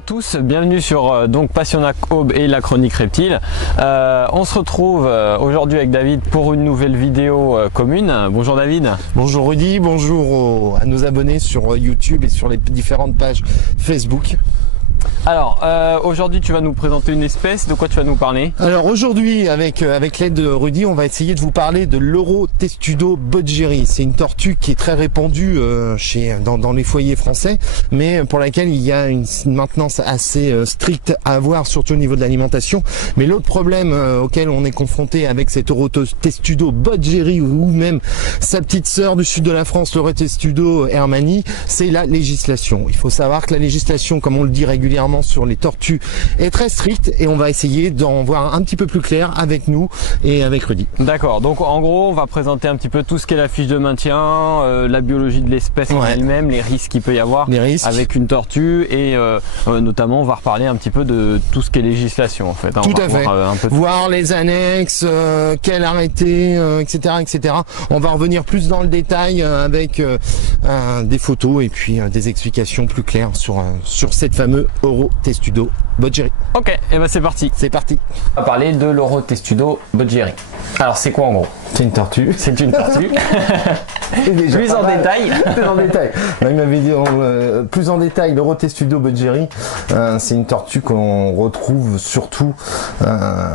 Bonjour à tous, bienvenue sur donc Passionnat Aube et la chronique reptile. On se retrouve aujourd'hui avec David pour une nouvelle vidéo commune. Bonjour David. Bonjour Rudy, bonjour à nos abonnés sur YouTube et sur les différentes pages Facebook. Alors aujourd'hui tu vas nous présenter une espèce, de quoi tu vas nous parler? Alors aujourd'hui avec l'aide de Rudy, on va essayer de vous parler de l'Eurotestudo bodgeri. C'est une tortue qui est très répandue dans les foyers français, mais pour laquelle il y a une maintenance assez stricte à avoir, surtout au niveau de l'alimentation. Mais l'autre problème auquel on est confronté avec cette Eurotestudo bodgeri ou même sa petite sœur du sud de la France, l'Eurotestudo hermanni, c'est la législation. Il faut savoir que la législation, comme on le dit régulièrement sur les tortues, est très stricte et on va essayer d'en voir un petit peu plus clair avec nous et avec Rudy. D'accord, donc en gros on va présenter un petit peu tout ce qu'est la fiche de maintien, la biologie de l'espèce en elle-même, les risques qu'il peut y avoir avec une tortue et notamment on va reparler un petit peu de tout ce qui est législation en fait. Tout à fait. Voir les annexes, quel arrêté, etc., etc. On va revenir plus dans le détail avec des photos et puis des explications plus claires sur cette fameuse Eurotestudo bodgeri. Ok, et ben c'est parti. C'est parti. On va parler de l'Eurotestudo bodgeri. Alors c'est quoi en gros? C'est une tortue. C'est une tortue. Plus en détail. Plus en détail. Il m'avait dit plus en détail, l'Eurotestudo bodgeri, c'est une tortue qu'on retrouve surtout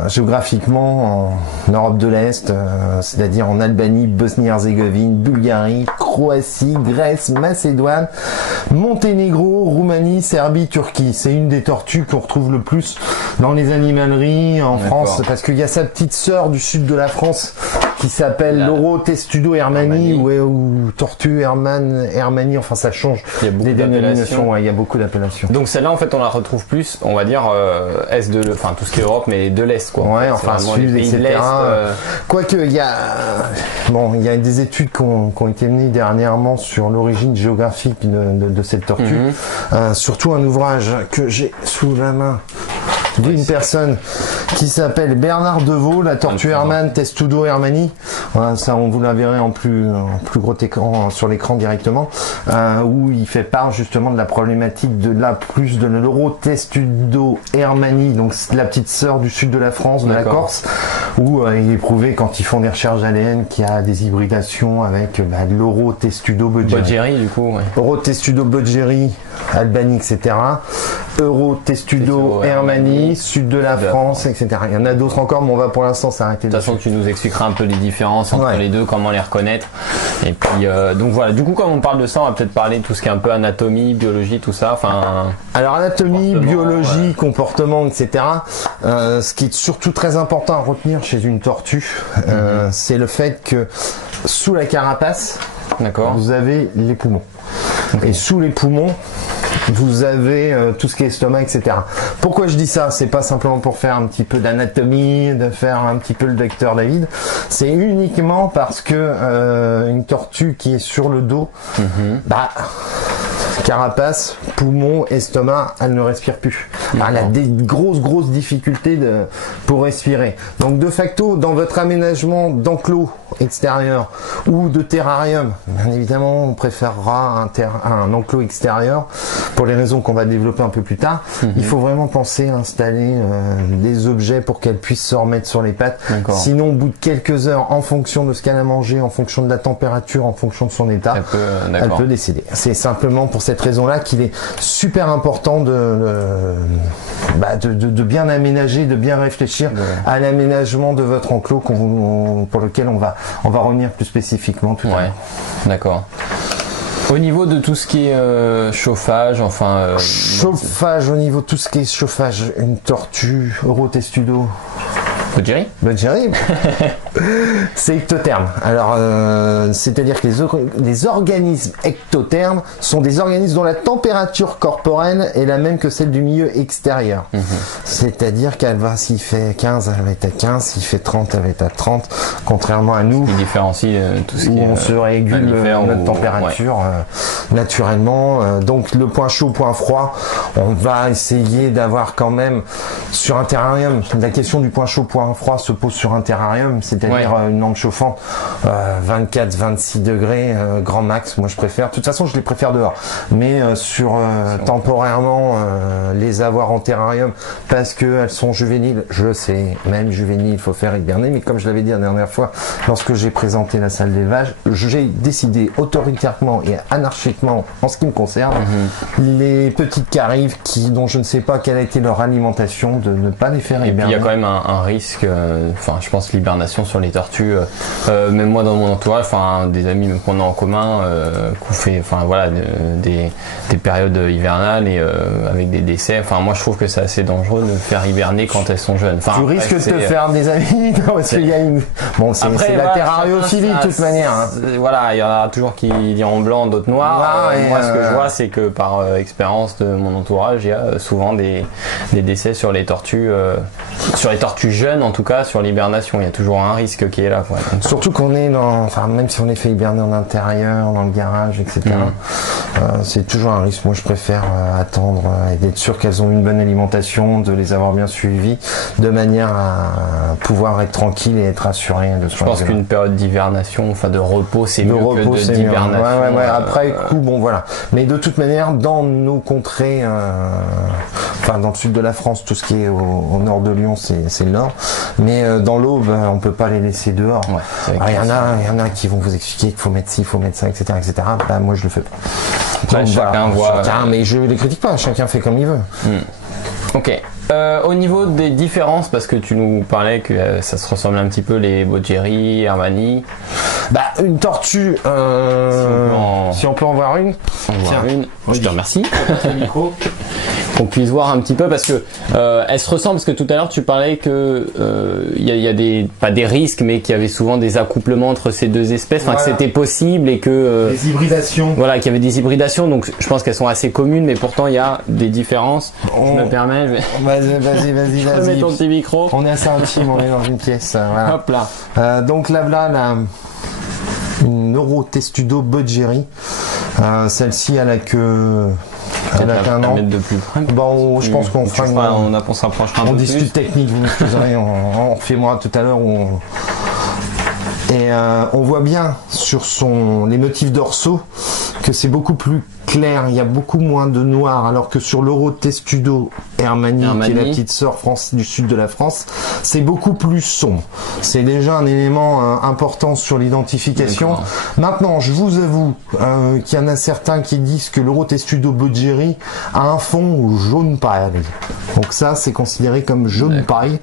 géographiquement en Europe de l'Est, c'est-à-dire en Albanie, Bosnie-Herzégovine, Bulgarie, Croatie, Grèce, Macédoine, Monténégro, Roumanie, Serbie, Turquie. C'est une des tortues qu'on retrouve le plus dans les animaleries en France, parce qu'il y a sa petite sœur du sud de la France qui s'appelle l'Eurotestudo hermanni ou tortue hermanni, enfin ça change des dénominations, il y a beaucoup d'appellations. Donc celle-là en fait on la retrouve plus, on va dire est de, enfin tout ce qui est Europe, mais de l'Est quoi. Ouais, enfin sud, etc. Quoique il y a des études qui ont été menées dernièrement sur l'origine géographique de cette tortue, surtout un ouvrage que j'ai sous la main d'une personne qui s'appelle Bernard Deveau, la tortue Eurotestudo hermanni. Voilà, ça on vous la verrez en plus gros écran sur l'écran directement, où il fait part justement de la problématique de l'Eurotestudo hermanni, donc la petite sœur du sud de la France, de la Corse, où il est prouvé quand ils font des recherches ADN qu'il y a des hybridations avec l'Eurotestudo bodgeri du coup. Eurotestudo bodgeri, Albanie, etc. Eurotestudo hermanni, sud de la France, etc. Il y en a d'autres encore, mais on va pour l'instant s'arrêter. De toute façon, tu nous expliqueras un peu les différences entre les deux, comment les reconnaître. Et puis, donc voilà. Du coup, comme on parle de ça, on va peut-être parler de tout ce qui est un peu anatomie, biologie, tout ça. Enfin. Alors anatomie, biologie, comportement, etc. Ce qui est surtout très important à retenir chez une tortue, c'est le fait que sous la carapace, vous avez les poumons. Et sous les poumons, vous avez tout ce qui est estomac, etc. Pourquoi je dis ça? C'est pas simplement pour faire un petit peu d'anatomie, de faire un petit peu le docteur David. C'est uniquement parce que une tortue qui est sur le dos, carapace, poumon, estomac, elle ne respire plus. Elle a des grosses difficultés pour respirer. Donc de facto, dans votre aménagement d'enclos extérieur ou de terrarium, bien évidemment, on préférera un enclos extérieur pour les raisons qu'on va développer un peu plus tard. Il faut vraiment penser à installer des objets pour qu'elle puisse se remettre sur les pattes. Sinon, au bout de quelques heures, en fonction de ce qu'elle a mangé, en fonction de la température, en fonction de son état, elle peut décéder. C'est simplement pour cette raison-là qu'il est super important de bien aménager, de bien réfléchir à l'aménagement de votre enclos pour lequel on va revenir plus spécifiquement tout à l'heure. D'accord. Au niveau de tout ce qui est chauffage, chauffage, au niveau de tout ce qui est chauffage, une tortue Eurotestudo bodgeri, c'est ectotherme. Alors, c'est-à-dire que les organismes ectothermes sont des organismes dont la température corporelle est la même que celle du milieu extérieur. C'est-à-dire qu'elle va, s'il fait 15, elle va être à 15, s'il fait 30, elle va être à 30, contrairement à nous, qui différencie tout ce qui on se régule notre température naturellement. Donc le point chaud, point froid, on va essayer d'avoir quand même sur un terrarium la question du point chaud, point un froid se pose sur un terrarium, c'est-à-dire une lampe chauffante 24-26 degrés grand max. Moi je préfère, de toute façon je les préfère dehors, mais temporairement les avoir en terrarium parce qu'elles sont juvéniles, je sais, même juvéniles il faut faire hiberner, mais comme je l'avais dit la dernière fois lorsque j'ai présenté la salle d'élevage, j'ai décidé autoritairement et anarchiquement en ce qui me concerne, les petites qui arrivent, dont je ne sais pas quelle a été leur alimentation, de ne pas les faire hiberner. Et puis il y a quand même un risque, je pense l'hibernation sur les tortues, même moi dans mon entourage, des amis même qu'on a en commun, qu'on fait, des périodes hivernales et avec des décès. Moi je trouve que c'est assez dangereux de faire hiberner quand elles sont jeunes. Tu risques de te faire des amis, parce qu'il y a une... Bon, c'est la terrariophilie de toute manière. Voilà, il y en a toujours qui diront blanc, d'autres noirs. Moi ce que je vois, c'est que par expérience de mon entourage, il y a souvent des décès sur les tortues jeunes, en tout cas sur l'hibernation. Il y a toujours un risque qui est là. Surtout qu'on est même si on les fait hiberner en intérieur, dans le garage, etc. C'est toujours un risque. Moi je préfère attendre et d'être sûr qu'elles ont une bonne alimentation, de les avoir bien suivies, de manière à pouvoir être tranquille et être assuré de ce. Je pense qu'une période d'hivernation, de repos, c'est mieux que d'hibernation. Après coup, bon voilà. Mais de toute manière, dans nos contrées, dans le sud de la France, tout ce qui est au nord de Lyon, c'est le nord. Mais dans l'Aube, on peut pas les laisser dehors. Il y en a qui vont vous expliquer qu'il faut mettre ci, il faut mettre ça, etc., etc. Moi, je le fais pas. Après, chacun voit. Mais je les critique pas. Chacun fait comme il veut. Ok. Au niveau des différences, parce que tu nous parlais que ça se ressemble un petit peu les Boggeri, Hermanni. Une tortue, si on peut en voir une. Je te remercie. Qu'on puisse voir un petit peu, parce que elles se ressemblent, parce que tout à l'heure tu parlais que y a pas des risques, mais qu'il y avait souvent des accouplements entre ces deux espèces, que c'était possible et que des hybridations. Voilà, qu'il y avait des hybridations, donc je pense qu'elles sont assez communes, mais pourtant il y a des différences. Je me permets. Vas-y. Mets ton petit micro. On est assez intime, on est dans une pièce. Voilà. Hop là. Donc là, une Neurotestudo Boggeri. Celle-ci, elle a que. Elle a qu'un an. De plus. Bon, je pense qu'on fera on s'approchera un peu plus. On discute technique, vous m'excuserez, on refait moi tout à l'heure. Et on voit bien sur les motifs dorsaux que c'est beaucoup plus clair, il y a beaucoup moins de noir, alors que sur l'Eurotestudo Hermanni, qui est la petite sœur du sud de la France, c'est beaucoup plus sombre. C'est déjà un élément important sur l'identification. Maintenant, je vous avoue qu'il y en a certains qui disent que l'Eurotestudo Boggeri a un fond jaune paille. Donc ça, c'est considéré comme jaune paille.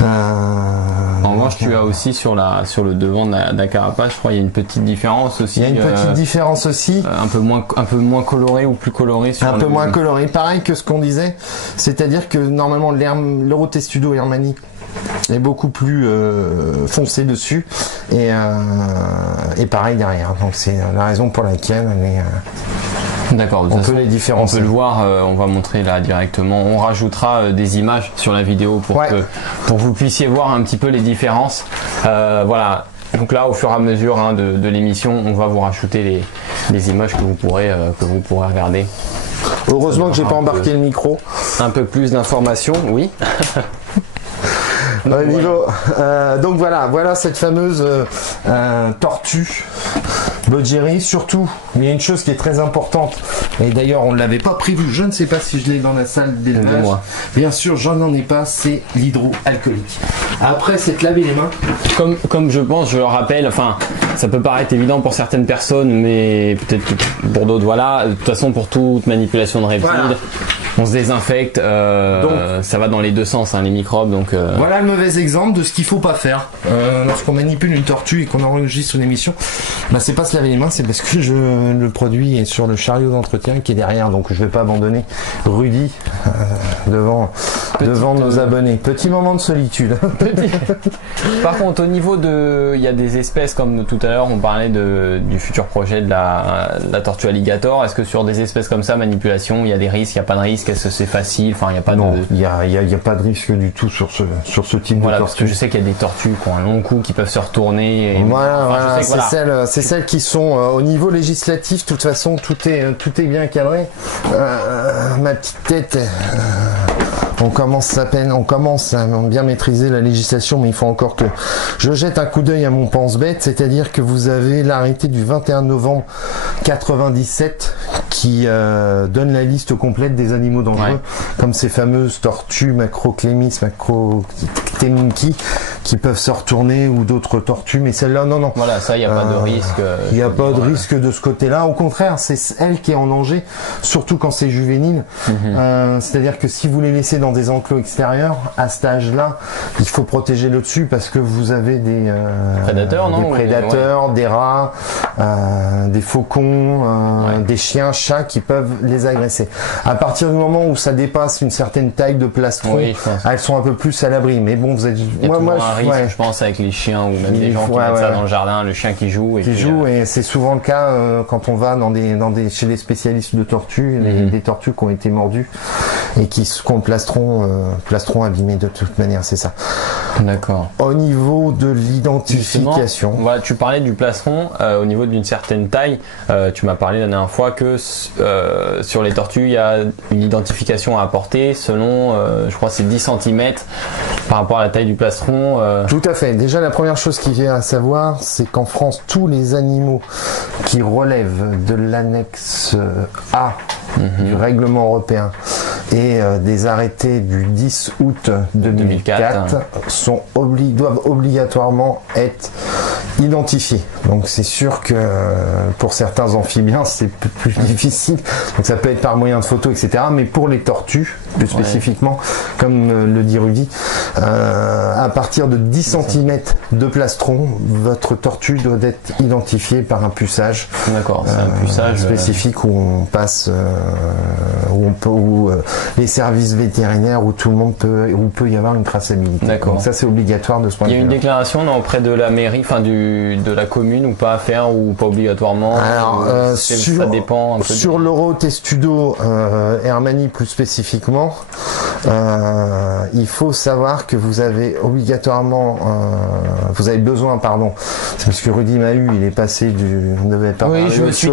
En revanche, tu as aussi sur le devant de la carapace, je crois, il y a une petite différence aussi. Il y a une petite différence aussi. Un peu moins coloré ou plus coloré. Un peu moins coloré. Pareil que ce qu'on disait, c'est-à-dire que normalement l'Eurotestudo Hermanni est beaucoup plus foncé dessus et pareil derrière. Donc c'est la raison pour laquelle elle est. D'accord. On peut les différencier. On peut le voir. On va montrer là directement. On rajoutera des images sur la vidéo pour que vous puissiez voir un petit peu les différences. Voilà. Donc là, au fur et à mesure de l'émission, on va vous rajouter les images que vous pourrez regarder. Heureusement que j'ai pas embarqué le micro. Un peu plus d'informations, oui. Donc voilà cette fameuse tortue Boggeri. Surtout, il y a une chose qui est très importante, et d'ailleurs on ne l'avait pas prévu, je ne sais pas si je l'ai dans la salle d'élevage. Bien sûr, j'en ai pas, c'est l'hydroalcoolique. Après, c'est de laver les mains. Comme je pense, je le rappelle, ça peut paraître évident pour certaines personnes, mais peut-être que pour d'autres, voilà. De toute façon, pour toute manipulation de reptiles, on se désinfecte. Donc, ça va dans les deux sens, les microbes. Donc, voilà le mauvais exemple de ce qu'il faut pas faire lorsqu'on manipule une tortue et qu'on enregistre une émission. C'est pas se laver les mains, c'est parce que le produit est sur le chariot d'entretien qui est derrière, donc je vais pas abandonner Rudy devant nos abonnés. Petit moment de solitude. Par contre, au niveau il y a des espèces comme tout à l'heure, on parlait du futur projet de la tortue alligator. Est-ce que sur des espèces comme ça, manipulation, il y a des risques, il n'y a pas de risque, est-ce que c'est facile, il n'y a pas il y a pas de risque du tout sur ce type de tortue. Parce que je sais qu'il y a des tortues qui ont un long cou, qui peuvent se retourner. C'est celles qui sont au niveau législatif. De toute façon, tout est bien cadré. Ma petite tête. on commence à bien maîtriser la législation, mais il faut encore que je jette un coup d'œil à mon pense-bête, c'est-à-dire que vous avez l'arrêté du 21 novembre 97 qui donne la liste complète des animaux dangereux, comme ces fameuses tortues Macroclémis, Macroctéminki, qui peuvent se retourner, ou d'autres tortues, mais celle-là, non. Voilà, ça, il n'y a pas de risque. Il n'y a pas de risque de ce côté-là. Au contraire, c'est elle qui est en danger, surtout quand c'est juvénile. C'est-à-dire que si vous les laissez dans des enclos extérieurs, à cet âge-là, il faut protéger le dessus parce que vous avez des prédateurs, des rats, des faucons, des chiens, chats qui peuvent les agresser. À partir du moment où ça dépasse une certaine taille de plastron, elles sont un peu plus à l'abri. Mais bon, vous êtes... risque, je pense, avec les chiens ou même des gens qui mettent ça dans le jardin, le chien qui joue. Et c'est souvent le cas quand on va chez les spécialistes de tortues, des tortues qui ont été mordues et qui ont le plastron abîmé de toute manière, c'est ça. D'accord. Au niveau de l'identification. Voilà, tu parlais du plastron au niveau d'une certaine taille. Tu m'as parlé la dernière fois que sur les tortues, il y a une identification à apporter selon, je crois, c'est 10 cm par rapport à la taille du plastron. Tout à fait. Déjà, la première chose qu'il y a à savoir, c'est qu'en France, tous les animaux qui relèvent de l'annexe A du règlement européen et des arrêtés du 10 août 2004 doivent obligatoirement être identifiés. Donc c'est sûr que pour certains amphibiens c'est plus difficile, donc ça peut être par moyen de photo, etc. Mais pour les tortues, plus spécifiquement, comme le dit Rudy, à partir de 10 cm de plastron, votre tortue doit être identifiée par un puçage. D'accord, c'est un puçage spécifique où on passe, où les services vétérinaires, où tout le monde peut y avoir une traçabilité. D'accord. Donc ça c'est obligatoire de ce point de vue. Il y a une déclaration auprès de la mairie, enfin de la commune, ou pas à faire, ou pas obligatoirement. Alors ça dépend un peu. Sur l'Eurotestudo Hermanni plus spécifiquement, il faut savoir que vous avez obligatoirement, besoin, c'est parce que Rudy m'a eu, il est passé on devait pas parler de chose.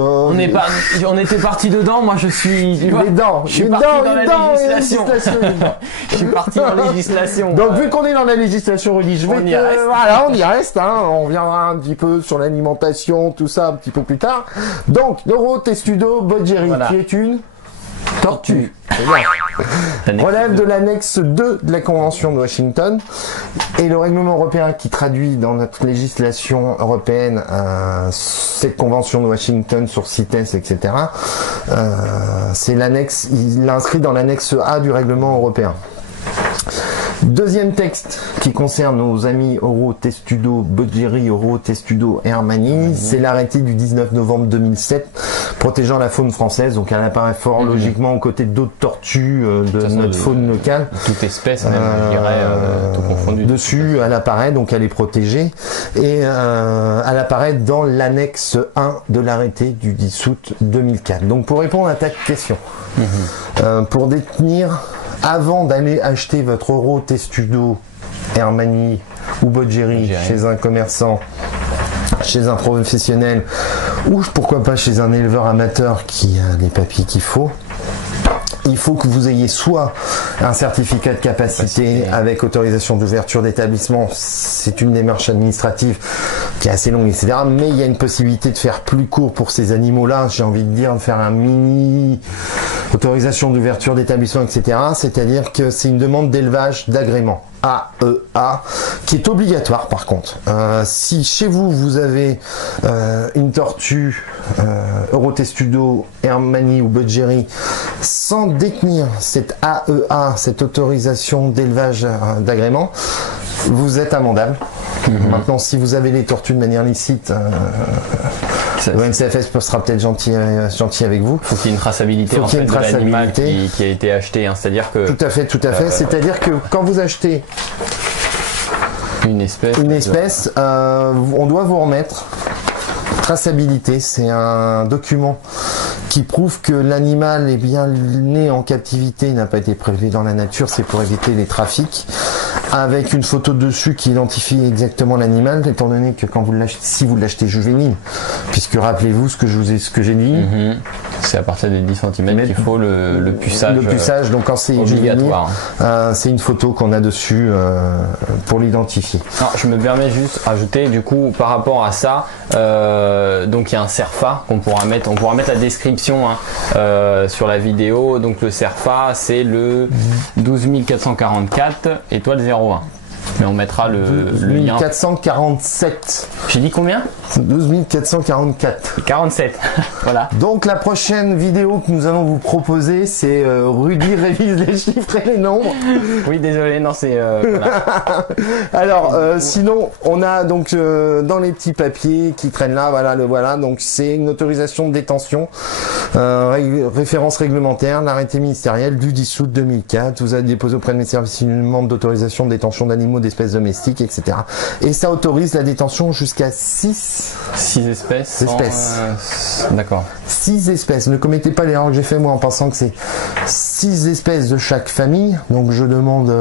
On était parti dedans, moi je suis. Il est dedans. Je suis parti dans la législation. Je suis parti dans la législation. Donc vu qu'on est dans la législation, Rudy, on y reste. On reviendra un petit peu sur l'alimentation, tout ça un petit peu plus tard. Donc l'Eurotestudo Bodgeri, qui est une tortue. Relève de l'annexe 2 de la Convention de Washington, et le règlement européen qui traduit dans notre législation européenne cette Convention de Washington sur CITES, etc. C'est l'annexe, il l'inscrit dans l'annexe A du règlement européen. Deuxième texte qui concerne nos amis Eurotestudo Bodgeri, Eurotestudo Hermanni, c'est l'arrêté du 19 novembre 2007 protégeant la faune française. Donc elle apparaît fort logiquement aux côtés d'autres tortues de notre faune locale. Toute espèce, même, je dirais, tout confondu. Dessus, elle apparaît, donc elle est protégée, et elle apparaît dans l'annexe 1 de l'arrêté du 10 août 2004. Donc pour répondre à ta question, pour détenir, avant d'aller acheter votre Eurotestudo Hermanni ou Bodgeri chez un commerçant, chez un professionnel, ou pourquoi pas chez un éleveur amateur qui a les papiers qu'il faut, il faut que vous ayez soit un certificat de capacité avec autorisation d'ouverture d'établissement, c'est une démarche administrative qui est assez longue, etc. Mais il y a une possibilité de faire plus court pour ces animaux-là, j'ai envie de dire, de faire un mini autorisation d'ouverture d'établissement, etc. C'est-à-dire que c'est une demande d'élevage d'agrément. AEA, qui est obligatoire par contre. Si chez vous, vous avez une tortue Eurotestudo Hermanni ou Bodgeri sans détenir cette AEA, cette autorisation d'élevage d'agrément, vous êtes amendable. Maintenant, si vous avez les tortues de manière licite, le NCFS sera peut-être gentil avec vous. Faut qu'il y ait une traçabilité, en fait, de l'animal qui a été acheté. C'est-à-dire que... Tout à fait. C'est-à-dire que quand vous achetez une espèce, on doit vous remettre traçabilité. C'est un document qui prouve que l'animal est bien né en captivité, n'a pas été prélevé dans la nature. C'est pour éviter les trafics. Avec une photo dessus qui identifie exactement l'animal, étant donné que quand vous l'achetez, si vous l'achetez juvénile, puisque rappelez-vous ce que j'ai dit, C'est à partir des 10 cm qu'il faut le puçage. Le puçage, donc quand c'est obligatoire. C'est une photo qu'on a dessus pour l'identifier. Je me permets juste rajouter du coup par rapport à ça, donc il y a un CERFA qu'on pourra mettre, on pourra mettre la description sur la vidéo. Donc le CERFA c'est le 12444 étoile 01. Mais on mettra le lien. 447. J'ai dit combien? 12444. 47. Voilà. Donc la prochaine vidéo que nous allons vous proposer, c'est Rudy révise les chiffres et les nombres. Oui, désolé, non, c'est... voilà. Alors, sinon, on a donc dans les petits papiers qui traînent là, voilà, le voilà. Donc c'est une autorisation de détention, référence réglementaire, l'arrêté ministériel du 10 août 2004. Vous avez déposé auprès de mes services une demande d'autorisation de détention d'animaux d'espèces domestiques, etc. Et ça autorise la détention jusqu'à 6 espèces. D'accord. 6 espèces. Ne commettez pas l'erreur que j'ai fait moi en pensant que c'est 6 espèces de chaque famille. Donc je demande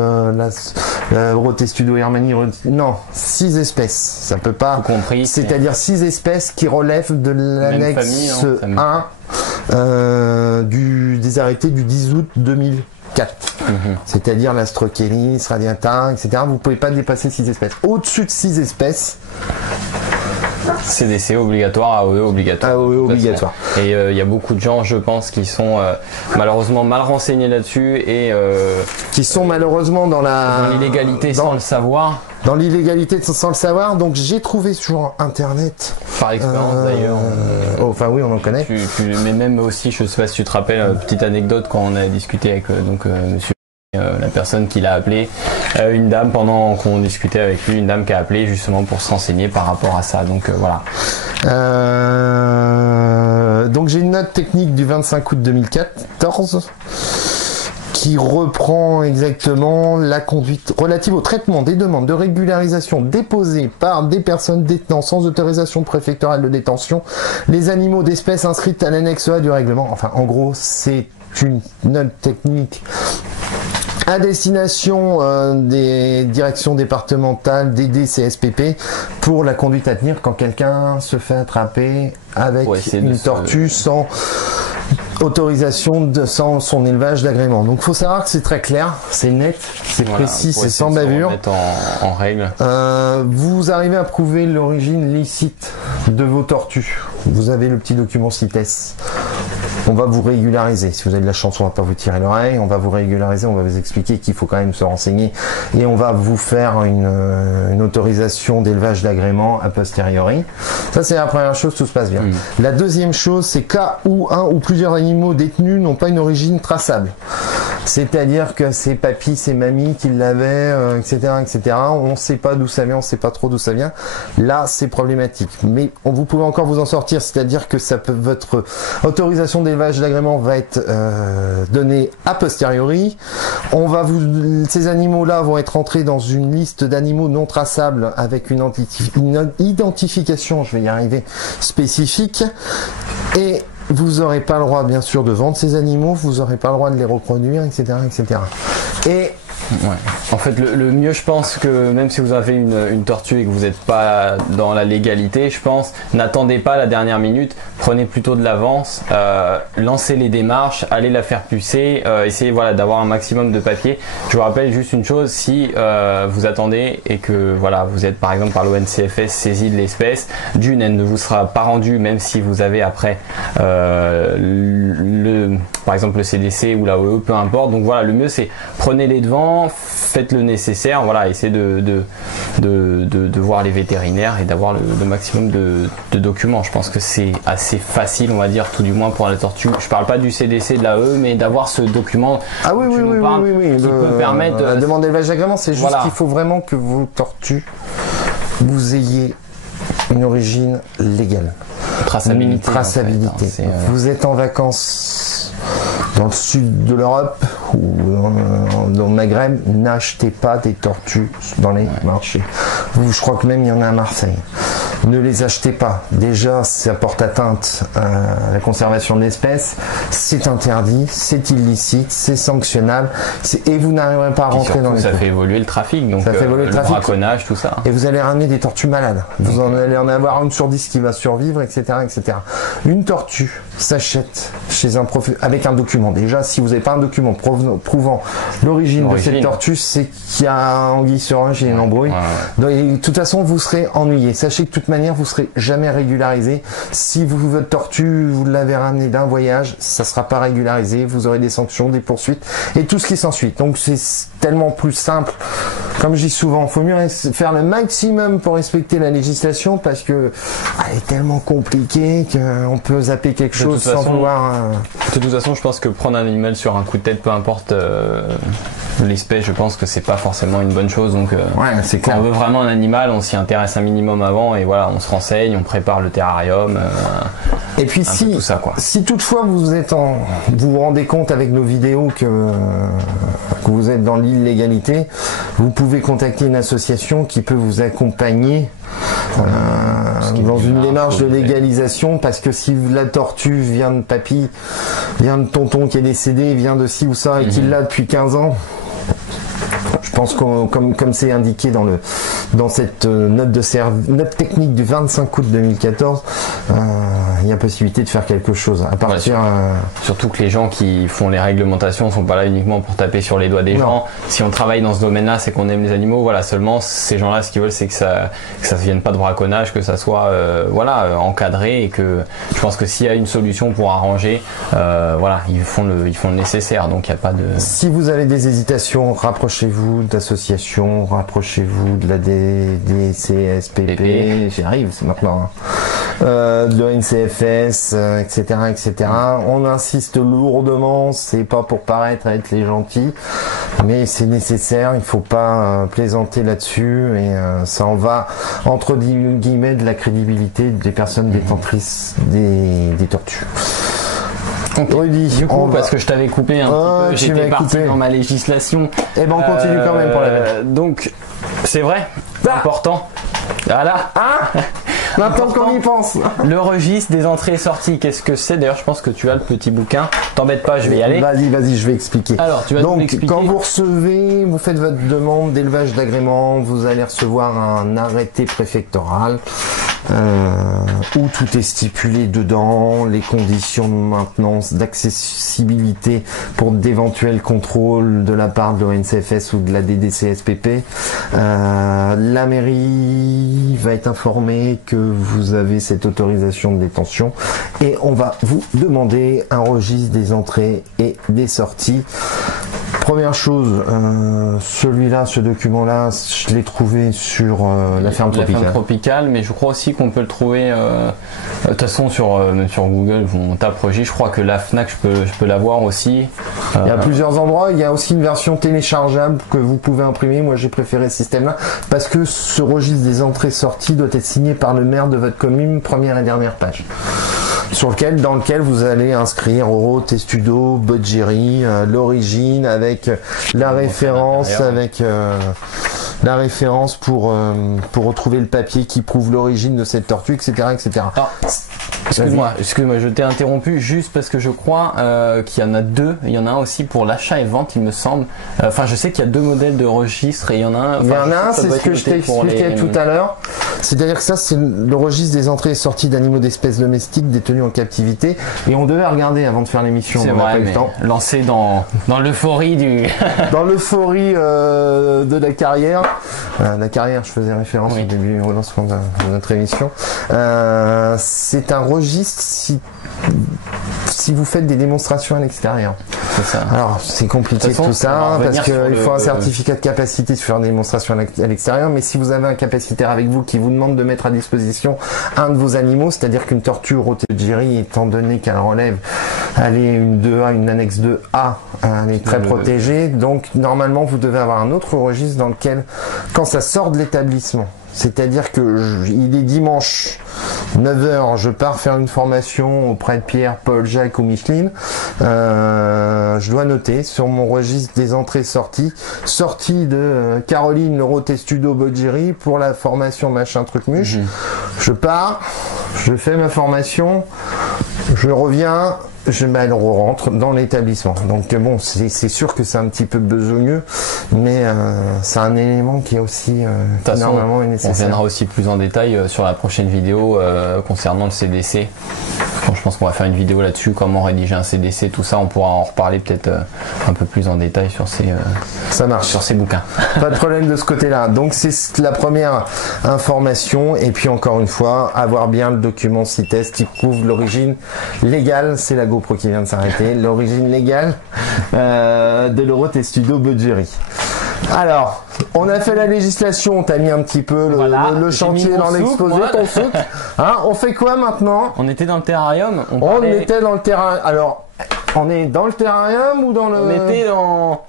la Rotestudo Hermanni. Non, 6 espèces. Ça peut pas. Compris. C'est-à-dire 6 espèces qui relèvent de l'annexe 1 des arrêtés du 10 août 2004. C'est-à-dire la Strokelis, Radiata, etc. Vous ne pouvez pas dépasser 6 espèces. Au-dessus de 6 espèces, CDC obligatoire, AOE obligatoire. AOE obligatoire. Et il y a beaucoup de gens, je pense, qui sont malheureusement mal renseignés là-dessus et qui sont malheureusement dans l'illégalité sans le savoir. Dans l'illégalité sans le savoir. Donc j'ai trouvé sur internet. Par expérience d'ailleurs. Enfin oui, on en connaît. Mais même aussi, je sais pas si tu te rappelles, petite anecdote quand on a discuté avec monsieur. La personne qui l'a appelé, une dame pendant qu'on discutait avec lui, une dame qui a appelé justement pour se renseigner par rapport à ça. Donc voilà. Donc j'ai une note technique du 25 août 2014 qui reprend exactement la conduite relative au traitement des demandes de régularisation déposées par des personnes détenant sans autorisation préfectorale de détention les animaux d'espèces inscrites à l'annexe A du règlement. Enfin, en gros, c'est une note technique à destination des directions départementales des DCSPP pour la conduite à tenir quand quelqu'un se fait attraper avec une tortue sans autorisation, sans son élevage d'agrément. Donc il faut savoir que c'est très clair, c'est net, c'est précis, c'est sans bavure. En règle. Vous arrivez à prouver l'origine licite de vos tortues. Vous avez le petit document CITES. On va vous régulariser. Si vous avez de la chance, on va pas vous tirer l'oreille. On va vous régulariser. On va vous expliquer qu'il faut quand même se renseigner. Et on va vous faire une autorisation d'élevage d'agrément a posteriori. Ça, c'est la première chose. Tout se passe bien. La deuxième chose, c'est cas où un ou plusieurs animaux détenus n'ont pas une origine traçable. C'est-à-dire que c'est papy, c'est mamie qui l'avaient, etc., etc. On ne sait pas d'où ça vient, on ne sait pas trop d'où ça vient. Là, c'est problématique. Mais vous pouvez encore vous en sortir. C'est-à-dire que votre autorisation d'élevage d'agrément va être donnée a posteriori. Ces animaux-là vont être entrés dans une liste d'animaux non traçables avec une identification, je vais y arriver, spécifique. Et vous n'aurez pas le droit, bien sûr, de vendre ces animaux, vous n'aurez pas le droit de les reproduire, etc., etc. Et ouais. En fait, le mieux, je pense que même si vous avez une tortue et que vous n'êtes pas dans la légalité, je pense, n'attendez pas la dernière minute, prenez plutôt de l'avance, lancez les démarches, allez la faire pucer, essayez d'avoir un maximum de papier. Je vous rappelle juste une chose, si vous attendez et que vous êtes par exemple par l'ONCFS saisi de l'espèce, d'une, elle ne vous sera pas rendue même si vous avez après par exemple le CDC ou la OE, peu importe. Donc voilà, le mieux c'est prenez les devants, faites le nécessaire, essayez de voir les vétérinaires et d'avoir le maximum de documents. Je pense que c'est assez facile, on va dire, tout du moins pour la tortue. Je parle pas du CDC, de la OE, mais d'avoir ce document qui peut permettre la demande d'élevage d'agrément. C'est juste qu'il faut vraiment que vos tortues, vous ayez une origine légale. Traçabilité. En fait, vous êtes en vacances dans le sud de l'Europe ou dans le Maghreb, n'achetez pas des tortues dans les marchés. Je crois que même il y en a à Marseille. ne les achetez pas. Déjà, ça porte atteinte à la conservation de l'espèce, c'est interdit, c'est illicite, c'est sanctionnable, et vous n'arriverez pas à rentrer dans les ça fait évoluer le trafic, donc ça fait évoluer le braconnage, tout ça. Et vous allez ramener des tortues malades. Vous allez en avoir une sur 10 qui va survivre, etc., etc. Une tortue s'achète chez un avec un document. Déjà, si vous n'avez pas un document prouvant l'origine de cette tortue, c'est qu'il y a anguille sur roche, il y a une embrouille. Donc, de toute façon, vous serez ennuyé. Sachez que de toute manière, vous serez jamais régularisé. Si votre tortue, vous l'avez ramenée d'un voyage, ça sera pas régularisé. Vous aurez des sanctions, des poursuites et tout ce qui s'ensuit. Donc, c'est tellement plus simple. Comme je dis souvent, il faut mieux faire le maximum pour respecter la législation parce que elle est tellement compliquée qu'on peut zapper quelque chose sans vouloir. De toute façon, je pense que prendre un animal sur un coup de tête, peu importe l'espèce, je pense que c'est pas forcément une bonne chose. Donc, c'est clair. Quand on veut vraiment un animal, on s'y intéresse un minimum avant et voilà, on se renseigne, on prépare le terrarium. Et puis tout ça, quoi. Si toutefois vous vous rendez compte avec nos vidéos que vous êtes dans l'illégalité, vous pouvez contacter une association qui peut vous accompagner dans une démarche de légalisation, parce que si la tortue vient de papy, vient de tonton qui est décédé, vient de ci ou ça et qu'il l'a depuis 15 ans, je pense que comme c'est indiqué dans cette note technique du 25 août 2014, il y a possibilité de faire quelque chose à partir. Surtout que les gens qui font les réglementations sont pas là uniquement pour taper sur les doigts des gens. Si on travaille dans ce domaine-là, c'est qu'on aime les animaux. Voilà, seulement ces gens-là, ce qu'ils veulent, c'est que ça ne vienne pas de braconnage, que ça soit encadré, et que je pense que s'il y a une solution pour arranger, ils font le nécessaire. Donc il y a pas de. Si vous avez des hésitations, rapprochez-vous d'associations, rapprochez-vous de la DCSPP, j'y arrive, c'est maintenant, de l'ONCFS, etc., etc. On insiste lourdement, c'est pas pour paraître être les gentils, mais c'est nécessaire, il faut pas plaisanter là-dessus, et ça en va, entre guillemets, de la crédibilité des personnes détentrices des tortues. Rudy, du coup, parce que je t'avais coupé un petit peu, j'étais parti dans ma législation. Et ben on continue quand même pour la bête. Donc, c'est vrai, important. Voilà. Maintenant qu'on y pense. Le registre des entrées et sorties, qu'est-ce que c'est? D'ailleurs, je pense que tu as le petit bouquin. T'embête pas, je vais y aller. Vas-y, je vais expliquer. Alors, tu vas nous expliquer. Quand vous faites votre demande d'élevage d'agrément, vous allez recevoir un arrêté préfectoral où tout est stipulé dedans, les conditions de maintenance, d'accessibilité pour d'éventuels contrôles de la part de l'ONCFS ou de la DDCSPP. La mairie va être informée que vous avez cette autorisation de détention et on va vous demander un registre des entrées et des sorties. Première chose, ce document-là, je l'ai trouvé sur la ferme tropicale. Mais je crois aussi qu'on peut le trouver, de toute façon même sur Google, on tape registre. Je crois que la FNAC, je peux l'avoir aussi. Il y a plusieurs endroits. Il y a aussi une version téléchargeable que vous pouvez imprimer. Moi, j'ai préféré ce système-là parce que ce registre des entrées-sorties doit être signé par le maire de votre commune, première et dernière page. Dans lequel vous allez inscrire Oro, Testudo, Bodgeri, l'origine avec la référence, pour retrouver le papier qui prouve l'origine de cette tortue, etc., etc. Excuse-moi, je t'ai interrompu juste parce que je crois qu'il y en a deux. Il y en a un aussi pour l'achat et vente, il me semble. Enfin, je sais qu'il y a deux modèles de registre et il y en a un. Il y en a un, c'est ce que je t'ai expliqué tout à l'heure. C'est-à-dire que ça, c'est le registre des entrées et sorties d'animaux d'espèces domestiques détenus en captivité. Et on devait regarder avant de faire l'émission. C'est vrai, mais lancé dans l'euphorie du. Dans l'euphorie de la carrière. La carrière, je faisais référence au début au lancement de notre émission. C'est un registre si vous faites des démonstrations à l'extérieur. C'est ça. Alors, c'est compliqué tout ça, parce qu'il faut un certificat de capacité sur faire des démonstrations à l'extérieur, mais si vous avez un capacitaire avec vous qui vous demande de mettre à disposition un de vos animaux, c'est-à-dire qu'une tortue Rotogiri, étant donné qu'elle relève, elle est une 2A, une annexe 2A, elle est très protégée, donc normalement vous devez avoir un autre registre dans lequel, quand ça sort de l'établissement, c'est-à-dire que il est dimanche 9h, je pars faire une formation auprès de Pierre, Paul, Jacques ou Micheline. Je dois noter sur mon registre des entrées-sorties, sortie de Caroline, l'Eurotestudo Bodgeri pour la formation machin truc muche. Je pars, je fais ma formation, je reviens, elle rentre dans l'établissement. Donc bon, c'est sûr que c'est un petit peu besogneux, mais c'est un élément qui est aussi normalement nécessaire. On viendra aussi plus en détail sur la prochaine vidéo concernant le CDC. Je pense qu'on va faire une vidéo là-dessus, comment rédiger un CDC, tout ça. On pourra en reparler peut-être un peu plus en détail sur ces, ça marche. Sur ces bouquins. Pas de problème de ce côté-là. Donc c'est la première information. Et puis encore une fois, avoir bien le document CITES qui prouve l'origine légale. C'est la GoPro qui vient de s'arrêter. L'origine légale de l'Eurotestudo Bodgeri. Alors, on a fait la législation, on t'a mis un petit peu le chantier dans l'exposé, ton souk. Hein, on fait quoi maintenant? On était dans le terrarium. On était dans le terrarium. Alors, on est dans le terrarium ou dans le... On était dans...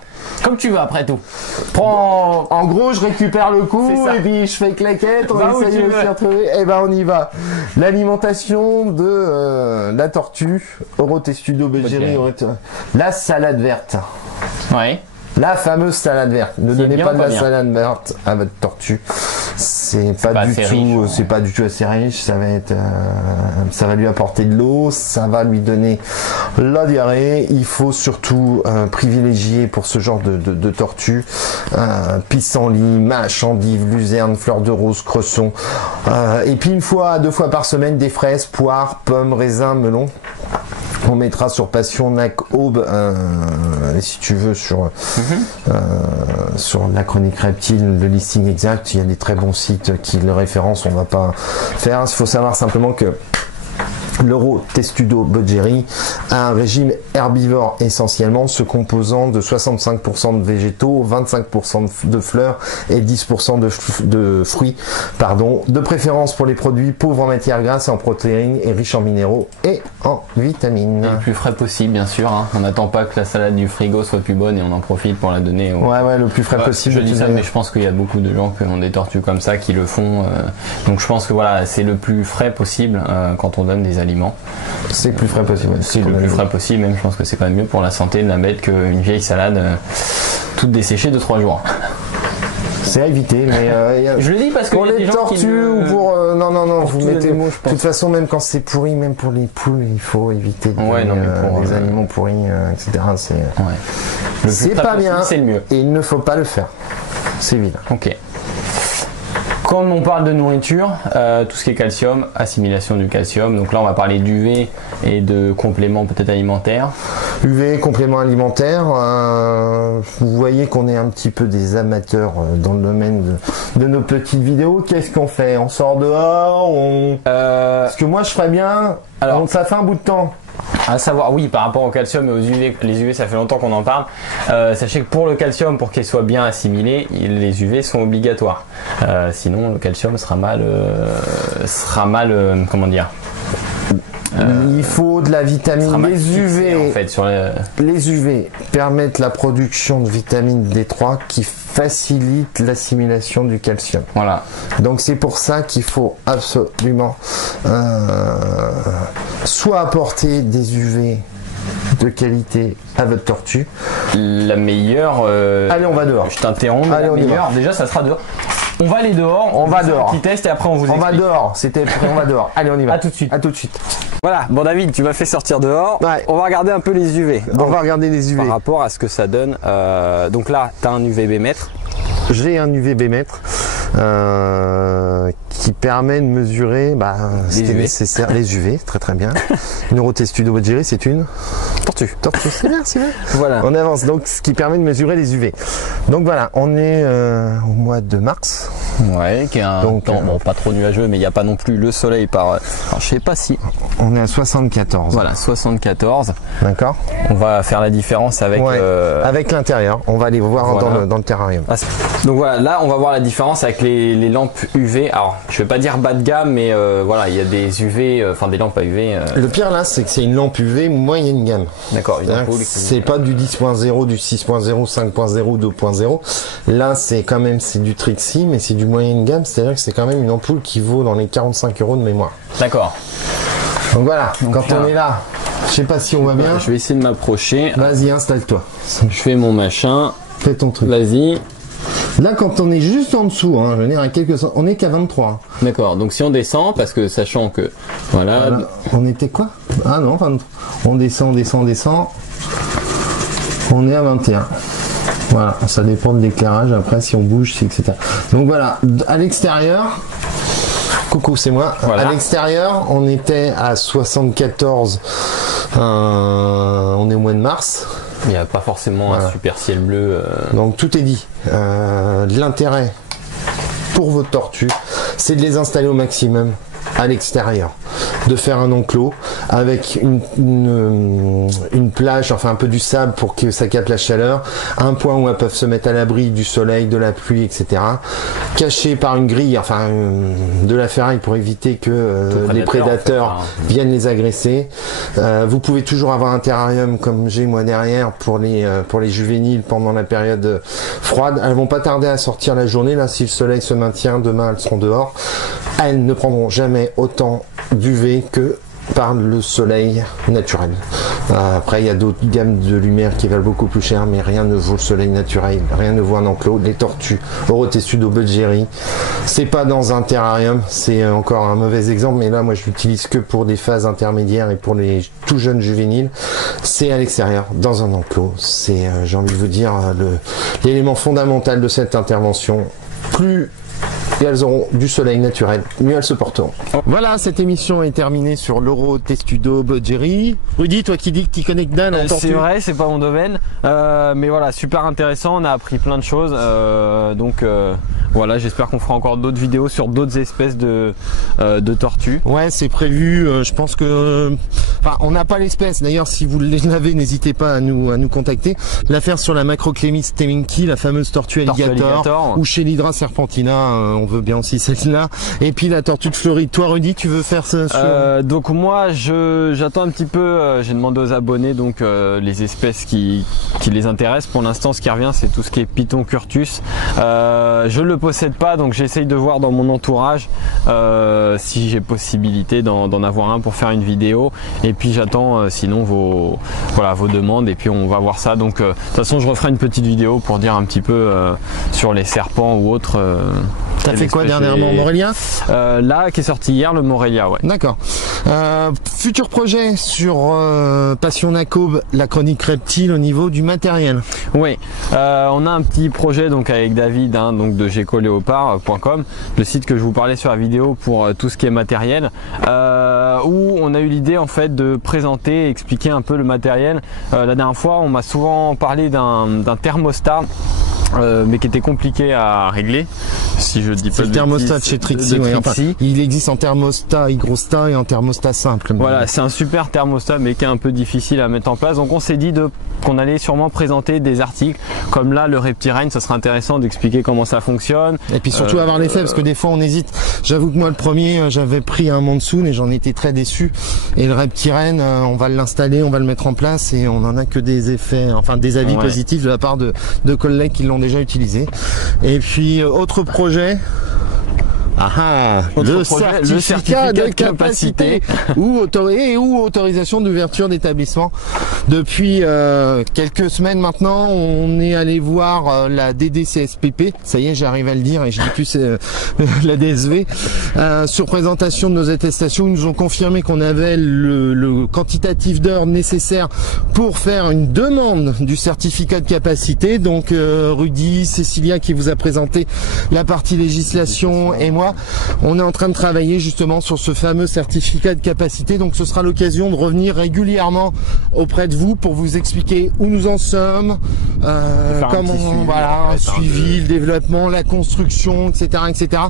Comme tu veux après tout. Prends... En gros, je récupère le coup et puis je fais claquette, on essaye de se retrouver. Et ben on y va. L'alimentation de la tortue, Eurotestudo Bodgeri, la salade verte. Ouais. La fameuse salade verte. Ne donnez pas de la salade verte à votre tortue. C'est pas du tout assez riche. Ça va être, ça va lui apporter de l'eau, ça va lui donner la diarrhée. Il faut surtout privilégier pour ce genre de tortue pissenlit, mâche, endive, luzerne, fleur de rose, cresson. Et puis une fois à 2 fois par semaine des fraises, poires, pommes, raisins, melons. On mettra sur Passion, Nac, Aube, si tu veux, sur la chronique reptile, le listing exact. Il y a des très bons sites qui le référencent, on va pas faire. Il faut savoir simplement que l'Eurotestudo Bodgeri a un régime herbivore essentiellement, se composant de 65% de végétaux, 25% de fleurs et 10% de fruits, de préférence pour les produits pauvres en matières grasses et en protéines et riches en minéraux et en vitamines. Et le plus frais possible, bien sûr. Hein. On n'attend pas que la salade du frigo soit plus bonne et on en profite pour la donner. Ouais, le plus frais possible. Je dis ça, mais je pense qu'il y a beaucoup de gens qui ont des tortues comme ça qui le font. Donc je pense que voilà, c'est le plus frais possible quand on donne des aliments. C'est le plus frais possible. C'est le plus frais possible, même je pense que c'est quand même mieux pour la santé de la bête qu'une vieille salade toute desséchée de 3 jours. C'est à éviter, mais je le dis parce que pour les tortues ou pour non, vous mettez. Animaux, de toute façon, même quand c'est pourri, même pour les poules, il faut éviter les animaux pourris, etc. C'est pas bien. C'est le mieux. Et il ne faut pas le faire. C'est évident. Ok. Comme on parle de nourriture, tout ce qui est calcium, assimilation du calcium, donc là on va parler d'UV et de compléments peut-être alimentaires. UV, compléments alimentaires, vous voyez qu'on est un petit peu des amateurs dans le domaine de nos petites vidéos. Qu'est-ce qu'on fait? On sort dehors, Parce que moi je ferais bien, alors ça fait un bout de temps. À savoir, oui, par rapport au calcium et aux UV, les UV ça fait longtemps qu'on en parle. Sachez que pour le calcium, pour qu'il soit bien assimilé, les UV sont obligatoires. Sinon, le calcium sera mal, comment dire, il faut de la vitamine. Les UV, en fait, les UV permettent la production de vitamine D3 qui facilite l'assimilation du calcium. Voilà. Donc c'est pour ça qu'il faut absolument soit apporter des UV de qualité à votre tortue. La meilleure. Allez, on va dehors. Je t'interromps. La meilleure. Déjà, ça sera dehors. On va aller dehors. On va dehors. Petit test et après on vous explique. On va dehors. On va dehors. Allez, on y va. À tout de suite. À tout de suite. Voilà, bon David, tu m'as fait sortir dehors. Ouais. On va regarder un peu les UV. Donc, on va regarder les UV. Par rapport à ce que ça donne. Donc là, tu as un UVB mètre. J'ai un UVB mètre qui permet de mesurer les UV. Les UV, très bien. Une Eurotestudo Bodgeri, c'est une tortue, c'est bien. Voilà. On avance, donc ce qui permet de mesurer les UV. Donc voilà, on est au mois de mars. Ouais, qui est un temps pas trop nuageux, mais il n'y a pas non plus le soleil par. Alors, je sais pas si. On est à 74. Voilà, 74. D'accord. On va faire la différence avec. Avec l'intérieur. On va aller voir dans le terrarium. Donc voilà, là on va voir la différence avec les lampes UV. Alors, je vais pas dire bas de gamme, mais voilà, il y a des UV, des lampes à UV. Le pire là, c'est que c'est une lampe UV moyenne gamme. D'accord. C'est pas du 10.0, du 6.0, 5.0, 2.0. Là, c'est du Trixie, mais c'est du moyenne gamme, c'est-à-dire que c'est quand même une ampoule qui vaut dans les 45 € de mémoire. D'accord. Donc voilà, quand on est là, je sais pas si on va bien. Je vais essayer de m'approcher. Vas-y, installe-toi. Je fais mon machin. Fais ton truc. Vas-y. Là, quand on est juste en dessous, hein, je veux dire, à on est qu'à 23. D'accord, donc si on descend, parce que sachant que... Voilà. On était quoi? Ah non, 23. On descend, on descend, on descend. On est à 21. Voilà, ça dépend de l'éclairage, après si on bouge, etc. Donc voilà, à l'extérieur... Coucou, c'est moi. Voilà. À l'extérieur, on était à 74. On est au mois de mars. Il n'y a pas forcément un super ciel bleu. Donc tout est dit. L'intérêt pour vos tortues, c'est de les installer au maximum à l'extérieur, de faire un enclos avec une plage, enfin un peu du sable pour que ça capte la chaleur, un point où elles peuvent se mettre à l'abri du soleil, de la pluie, etc. Caché par une grille, enfin de la ferraille pour éviter que les prédateurs viennent les agresser. Vous pouvez toujours avoir un terrarium comme j'ai moi derrière pour les juvéniles pendant la période froide. Elles vont pas tarder à sortir la journée. Là, si le soleil se maintient, demain elles seront dehors. Elles ne prendront jamais autant d'UV que par le soleil naturel. Après, il y a d'autres gammes de lumière qui valent beaucoup plus cher, mais rien ne vaut le soleil naturel, rien ne vaut un enclos. Les tortues, Orotes sudobudgeri, c'est pas dans un terrarium, c'est encore un mauvais exemple, mais là, moi, je l'utilise que pour des phases intermédiaires et pour les tout jeunes juvéniles. C'est à l'extérieur, dans un enclos. C'est, j'ai envie de vous dire, l'élément fondamental de cette intervention. Plus et elles auront du soleil naturel, mieux elles se porteront. Voilà, cette émission est terminée sur l'Orotes sudobudgeri. Rudy, toi qui dis que tu connais que Dan, c'est vrai, c'est pas mon domaine, mais voilà, super intéressant, on a appris plein de choses, donc voilà, j'espère qu'on fera encore d'autres vidéos sur d'autres espèces de tortues. Ouais, c'est prévu, je pense que... Enfin, on n'a pas l'espèce, d'ailleurs si vous l'avez, n'hésitez pas à nous contacter. L'affaire sur la Macroclémis teminki, la fameuse tortue alligator, ou chez l'Hydra serpentina, on veut bien aussi celle-là. Et puis la tortue de Floride. Toi Rudy, tu veux faire ça sur... Donc moi j'attends un petit peu, j'ai demandé aux abonnés donc les espèces qui les intéressent. Pour l'instant ce qui revient c'est tout ce qui est Python curtus. Je le possède pas, donc j'essaye de voir dans mon entourage si j'ai possibilité d'en avoir un pour faire une vidéo. Et puis j'attends sinon vos demandes et puis on va voir ça. Donc de toute façon je referai une petite vidéo pour dire un petit peu sur les serpents ou autres. T'as fait quoi dernièrement, Morelia? Là, qui est sorti hier, le Morelia, ouais. D'accord. Futur projet sur Passion Nacob, la chronique reptile au niveau du matériel. Oui, on a un petit projet donc avec David, hein, donc de gecoleopard.com, le site que je vous parlais sur la vidéo pour tout ce qui est matériel, où on a eu l'idée en fait de présenter et expliquer un peu le matériel. La dernière fois, on m'a souvent parlé d'un thermostat. Mais qui était compliqué à régler, si je dis pas de bêtises. Le thermostat chez Trixie, oui, enfin, il existe en thermostat hygrostat et en thermostat simple. Voilà, c'est un super thermostat mais qui est un peu difficile à mettre en place. Donc on s'est dit qu'on allait sûrement présenter des articles comme là le Reptirène, ça serait intéressant d'expliquer comment ça fonctionne. Et puis surtout avoir l'effet parce que des fois on hésite. J'avoue que moi le premier j'avais pris un Monsoon et j'en étais très déçu. Et le Reptirène, on va l'installer, on va le mettre en place et on en a que des effets, enfin des avis positifs de la part de collègues qui l'ont déjà utilisé. Et puis autre projet. Le certificat de capacité ou autorisation d'ouverture d'établissement. Depuis quelques semaines maintenant, on est allé voir la DDCSPP. Ça y est, j'arrive à le dire et je dis plus la DSV. Sur présentation de nos attestations, ils nous ont confirmé qu'on avait le quantitatif d'heures nécessaire pour faire une demande du certificat de capacité. Donc Rudy, Cécilia qui vous a présenté la partie législation et moi, on est en train de travailler justement sur ce fameux certificat de capacité. Donc ce sera l'occasion de revenir régulièrement auprès de vous pour vous expliquer où nous en sommes, comment voilà, suivi, le développement, la construction, etc., etc.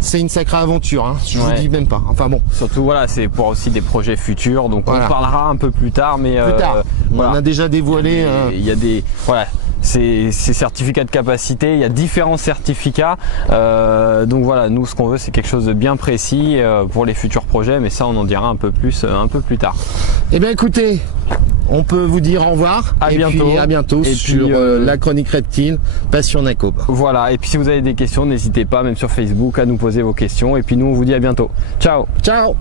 C'est une sacrée aventure, hein, je vous dis même pas. Enfin bon. Surtout voilà, c'est pour aussi des projets futurs. Donc on en parlera un peu plus tard, mais plus tard. Voilà. On a déjà dévoilé. Il y a des voilà. Ces certificats de capacité, il y a différents certificats, donc voilà, nous ce qu'on veut c'est quelque chose de bien précis pour les futurs projets, mais ça on en dira un peu plus tard. Eh bien écoutez, on peut vous dire au revoir. Puis à bientôt sur la chronique reptile, Passion d'un Cob. Voilà, et puis si vous avez des questions, n'hésitez pas, même sur Facebook, à nous poser vos questions. Et puis nous, on vous dit à bientôt. Ciao. Ciao.